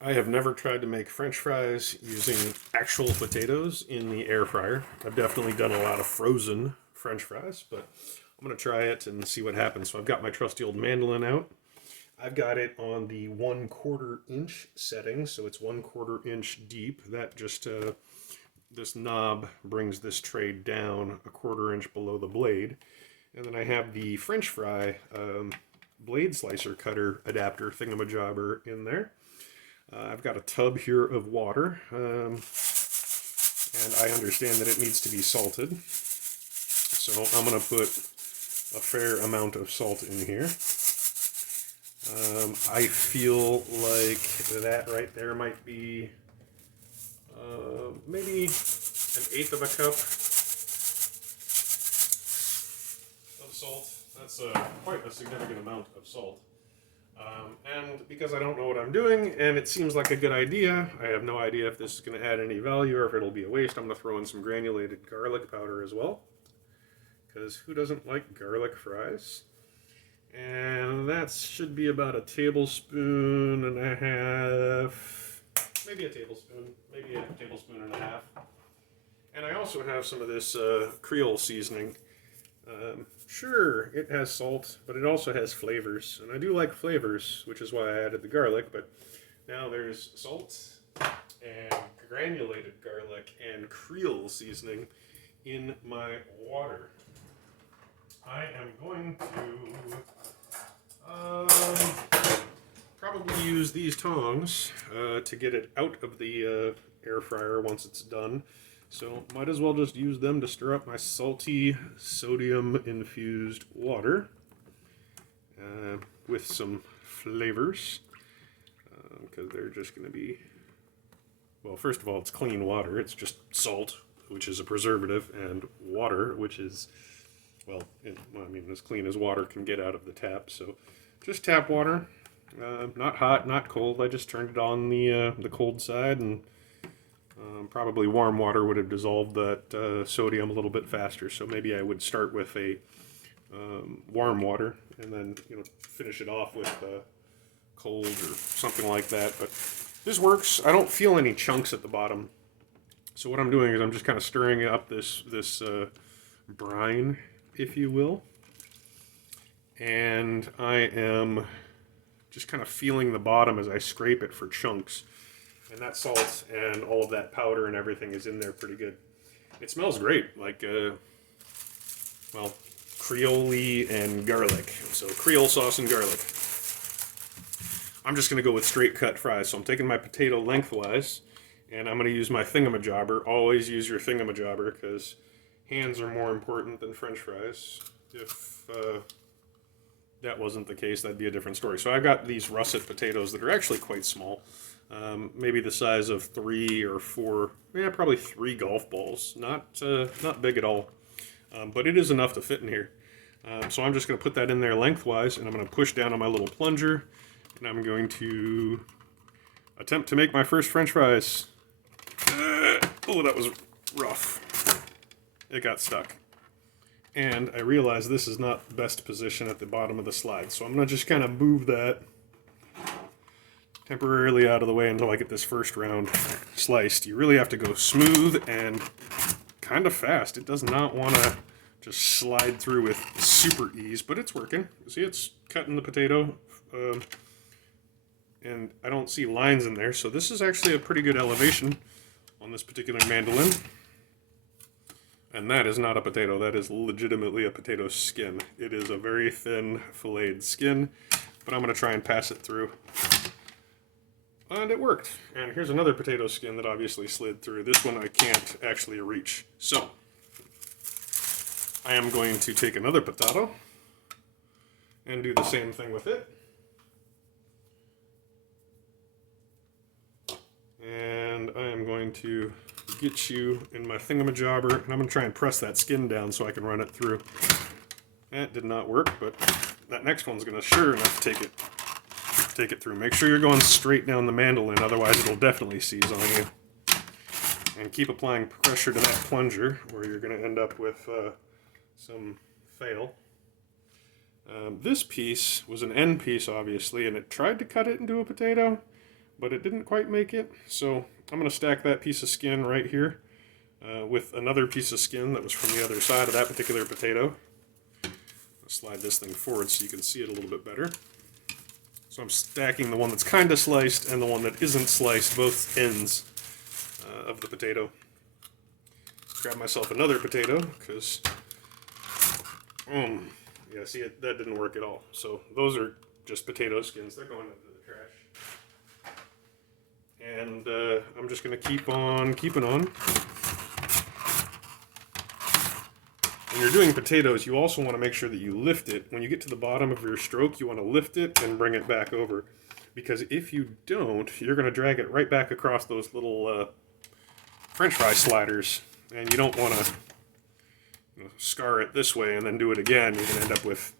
I have never tried to make French fries using actual potatoes in the air fryer. I've definitely done a lot of frozen French fries, but I'm going to try it and see what happens. So I've got my trusty old mandolin out. I've got it on the 1/4 inch setting, so it's 1/4 inch deep. That just this knob brings this tray down 1/4 inch below the blade, and then I have the French fry blade slicer cutter adapter thingamajobber in there. I've got a tub here of water, and I understand that it needs to be salted. So I'm going to put a fair amount of salt in here. I feel like that right there might be maybe 1/8 of a cup of salt. That's quite a significant amount of salt. And because I don't know what I'm doing and it seems like a good idea, I have no idea if this is going to add any value or if it'll be a waste. I'm going to throw in some granulated garlic powder as well, because who doesn't like garlic fries? And that should be about a tablespoon and a half, maybe a tablespoon, maybe a tablespoon and a half. And I also have some of this Creole seasoning. Sure, it has salt, but it also has flavors. And I do like flavors, which is why I added the garlic. But now there's salt and granulated garlic and Creole seasoning in my water. I am going to probably use these tongs to get it out of the air fryer once it's done. So might as well just use them to stir up my salty sodium infused water with some flavors, because they're just going to be, well, first of all, it's clean water. It's just salt, which is a preservative, and water, which is, well, I mean, as clean as water can get out of the tap. So just tap water, not hot, not cold. I just turned it on the cold side, and probably warm water would have dissolved that sodium a little bit faster. So maybe I would start with a warm water and then finish it off with cold or something like that. But this works. I don't feel any chunks at the bottom. So what I'm doing is I'm just kind of stirring up this brine, if you will, and I am just kind of feeling the bottom as I scrape it for chunks. And that salt and all of that powder and everything is in there pretty good. It smells great, like, well, Creole and garlic. So Creole sauce and garlic. I'm just going to go with straight cut fries. So I'm taking my potato lengthwise, and I'm going to use my thingamajobber. Always use your thingamajobber, because hands are more important than French fries. If that wasn't the case, that'd be a different story. So I've got these russet potatoes that are actually quite small. Maybe the size of 3 or 4, yeah, probably 3 golf balls. Not big at all, but it is enough to fit in here. So I'm just going to put that in there lengthwise, and I'm going to push down on my little plunger, and I'm going to attempt to make my first French fries. Oh, that was rough. It got stuck. And I realize this is not the best position at the bottom of the slide, so I'm going to just kind of move that temporarily out of the way until I get this first round sliced. You really have to go smooth and kind of fast. It does not want to just slide through with super ease, but it's working. See, it's cutting the potato, and I don't see lines in there, so this is actually a pretty good elevation on this particular mandolin. And that is not a potato. That is legitimately a potato skin. It is a very thin filleted skin, but I'm going to try and pass it through. And it worked. And here's another potato skin that obviously slid through. This one I can't actually reach. So I am going to take another potato and do the same thing with it. And I am going to get you in my thingamajobber, and I'm going to try and press that skin down so I can run it through. That did not work, but that next one's going to sure enough take it through. Make sure you're going straight down the mandolin, otherwise it'll definitely seize on you. And keep applying pressure to that plunger, or you're going to end up with some fail. This piece was an end piece, obviously, and it tried to cut it into a potato, but it didn't quite make it. So I'm going to stack that piece of skin right here with another piece of skin that was from the other side of that particular potato. I'll slide this thing forward so you can see it a little bit better. So I'm stacking the one that's kind of sliced and the one that isn't sliced, both ends of the potato. Grab myself another potato, because, yeah, see, that didn't work at all. So those are just potato skins. They're going into the trash. And I'm just going to keep on keeping on. When you're doing potatoes, you also want to make sure that you lift it. When you get to the bottom of your stroke, you want to lift it and bring it back over. Because if you don't, you're going to drag it right back across those little French fry sliders. And you don't want to scar it this way and then do it again. You're going to end up with,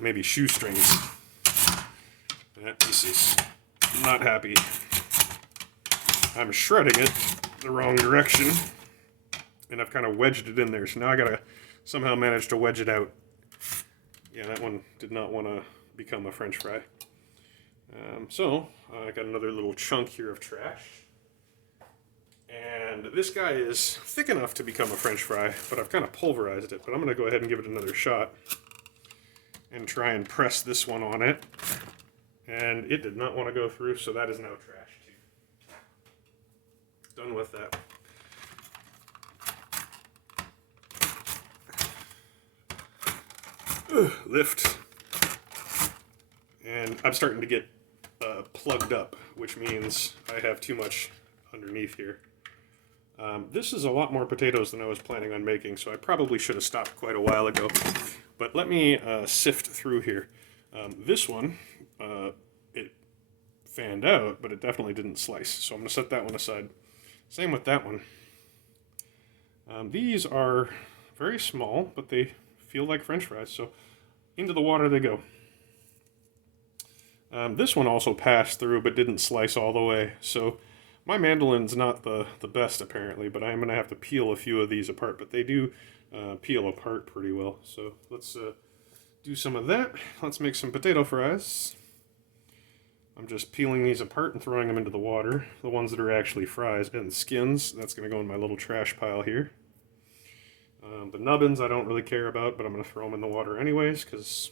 maybe shoestrings. That piece is not happy. I'm shredding it the wrong direction. And I've kind of wedged it in there. So now I got to somehow manage to wedge it out. Yeah, that one did not want to become a French fry. So I got another little chunk here of trash. And this guy is thick enough to become a French fry, but I've kind of pulverized it. But I'm going to go ahead and give it another shot and try and press this one on it. And it did not want to go through, so that is now trash too. Done with that. Lift. And I'm starting to get plugged up, which means I have too much underneath here. This is a lot more potatoes than I was planning on making, so I probably should have stopped quite a while ago. But let me sift through here. This one, it fanned out, but it definitely didn't slice. So I'm going to set that one aside. Same with that one. These are very small, but they feel like French fries, so into the water they go. This one also passed through, but didn't slice all the way, so my mandolin's not the best apparently, but I'm going to have to peel a few of these apart, but they do peel apart pretty well. So let's do some of that. Let's make some potato fries. I'm just peeling these apart and throwing them into the water. The ones that are actually fries and skins, that's going to go in my little trash pile here. The nubbins I don't really care about, but I'm going to throw them in the water anyways, because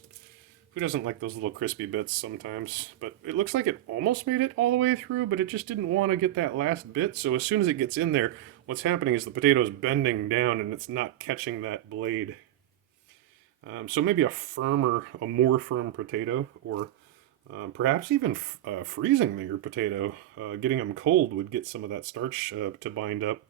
who doesn't like those little crispy bits sometimes? But it looks like it almost made it all the way through, but it just didn't want to get that last bit. So as soon as it gets in there, what's happening is the potato is bending down and it's not catching that blade. So maybe a more firm potato, or perhaps even freezing your potato, getting them cold would get some of that starch to bind up.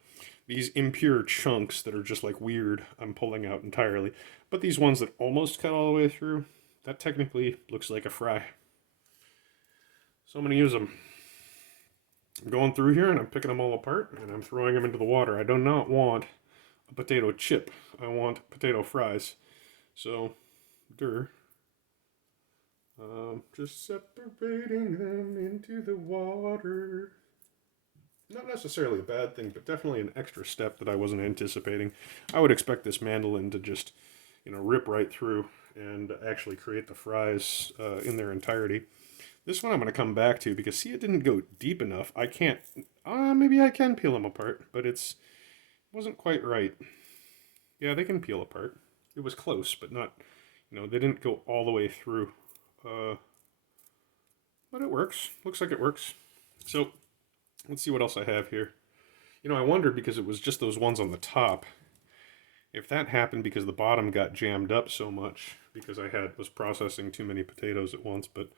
These impure chunks that are just like weird, I'm pulling out entirely. But these ones that almost cut all the way through, that technically looks like a fry. So I'm going to use them. I'm going through here and I'm picking them all apart and I'm throwing them into the water. I do not want a potato chip. I want potato fries. So, just separating them into the water. Not necessarily a bad thing, but definitely an extra step that I wasn't anticipating. I would expect this mandolin to just, rip right through and actually create the fries in their entirety. This one I'm going to come back to because, see, it didn't go deep enough. I can't, maybe I can peel them apart, but it wasn't quite right. Yeah, they can peel apart. It was close, but not, they didn't go all the way through. But it works. Looks like it works. So, let's see what else I have here. I wondered, because it was just those ones on the top, if that happened because the bottom got jammed up so much because I was processing too many potatoes at once. But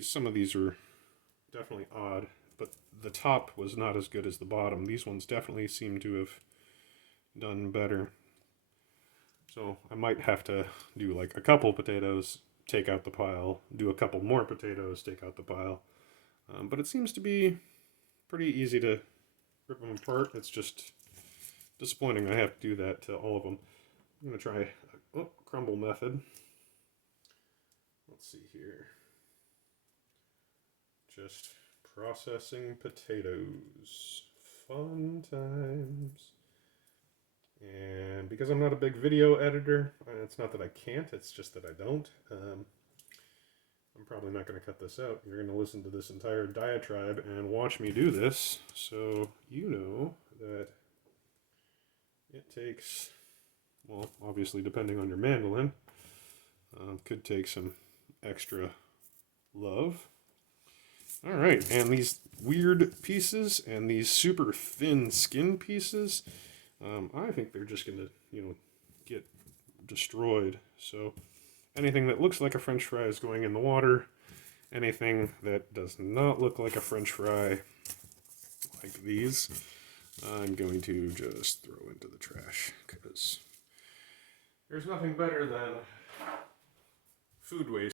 some of these are definitely odd. But the top was not as good as the bottom. These ones definitely seem to have done better. So I might have to do like a couple potatoes, take out the pile, do a couple more potatoes, take out the pile. But it seems to be pretty easy to rip them apart. It's just disappointing I have to do that to all of them. I'm going to try crumble method. Let's see here. Just processing potatoes. Fun times. And because I'm not a big video editor, it's not that I can't, it's just that I don't. I'm probably not going to cut this out. You're going to listen to this entire diatribe and watch me do this, so you know that it takes, well, obviously depending on your mandolin, could take some extra love. All right, and these weird pieces and these super thin skin pieces, I think they're just going to, get destroyed. So anything that looks like a French fry is going in the water. Anything that does not look like a French fry, like these, I'm going to just throw into the trash because there's nothing better than food waste.